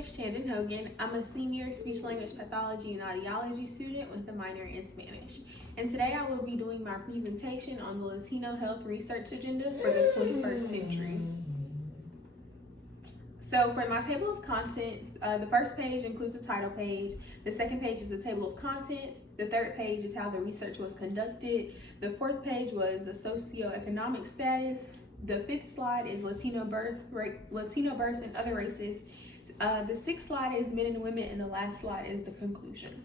is Chandon Hogan. I'm a senior speech language pathology and audiology student with a minor in Spanish. And today I will be doing my presentation on the Latino health research agenda for the 21st century. So for my table of contents, the first page includes the title page, the second page is the table of contents, the third page is how the research was conducted, the fourth page was the socioeconomic status, the fifth slide is Latino births and other races, the sixth slide is men and women, and the last slide is the conclusion.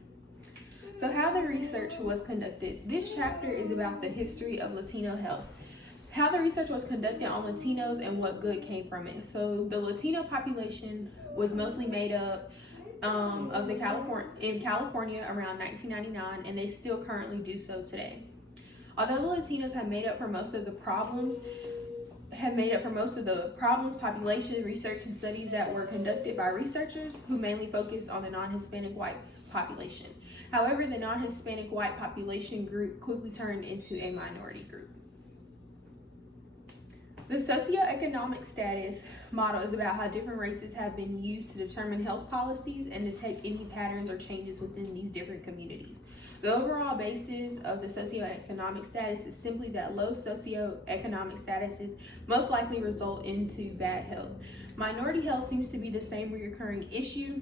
So how the research was conducted. This chapter is about the history of Latino health. How the research was conducted on Latinos and what good came from it. So the Latino population was mostly made up of California around 1999, and they still currently do so today. Although the Latinos have made up for most of the problems, population research and studies that were conducted by researchers who mainly focused on the non-Hispanic white population. However, the non-Hispanic white population group quickly turned into a minority group. The socioeconomic status model is about how different races have been used to determine health policies and detect any patterns or changes within these different communities. The overall basis of the socioeconomic status is simply that low socioeconomic statuses most likely result into bad health. Minority health seems to be the same recurring issue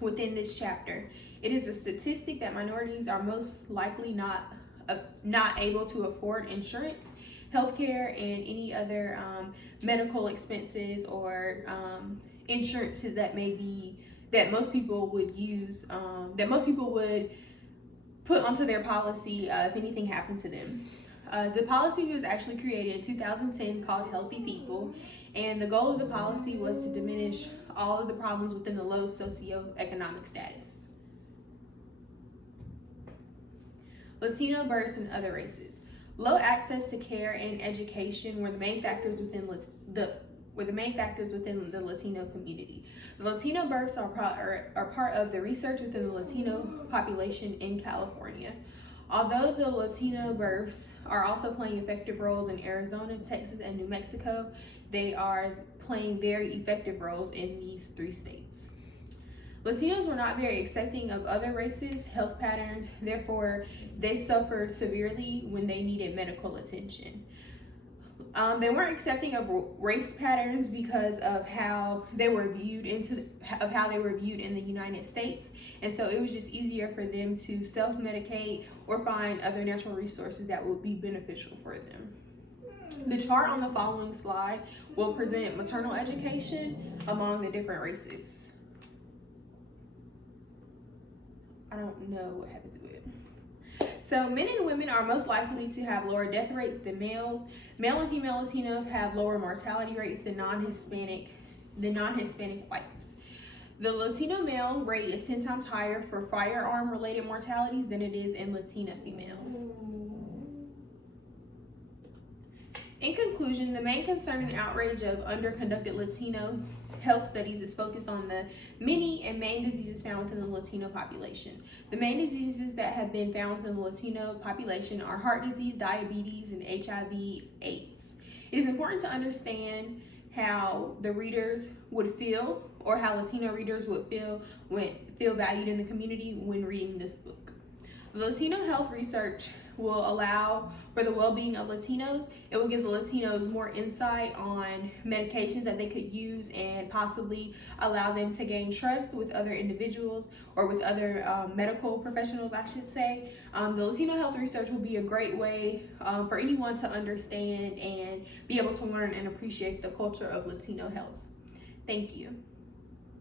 within this chapter. It is a statistic that minorities are most likely not able to afford insurance, healthcare, and any other medical expenses or insurances that most people would use, that most people would put onto their policy if anything happened to them. The policy was actually created in 2010 called Healthy People, and the goal of the policy was to diminish all of the problems within the low socioeconomic status. Latino births and other races. Low access to care and education were the main factors within the Latino community. The Latino births are part of the research within the Latino population in California. Although the Latino births are also playing effective roles in Arizona, Texas, and New Mexico, they are playing very effective roles in these three states. Latinos were not very accepting of other races' health patterns, therefore they suffered severely when they needed medical attention. They weren't accepting of race patterns because of how they were viewed in the United States, and so it was just easier for them to self-medicate or find other natural resources that would be beneficial for them. The chart on the following slide will present maternal education among the different races. I don't know what happened to it. So men and women are most likely to have lower death rates than males. Male and female Latinos have lower mortality rates than non-Hispanic whites. The Latino male rate is 10 times higher for firearm-related mortalities than it is in Latina females. In conclusion, the main concern and outrage of underconducted Latino health studies is focused on the many and main diseases found within the Latino population. The main diseases that have been found within the Latino population are heart disease, diabetes, and HIV/AIDS. It is important to understand how the readers would feel, or how Latino readers would feel valued in the community when reading this book. The Latino health research will allow for the well-being of Latinos. It will give the Latinos more insight on medications that they could use and possibly allow them to gain trust with other individuals or with other medical professionals, I should say. The Latino health research will be a great way for anyone to understand and be able to learn and appreciate the culture of Latino health. Thank you.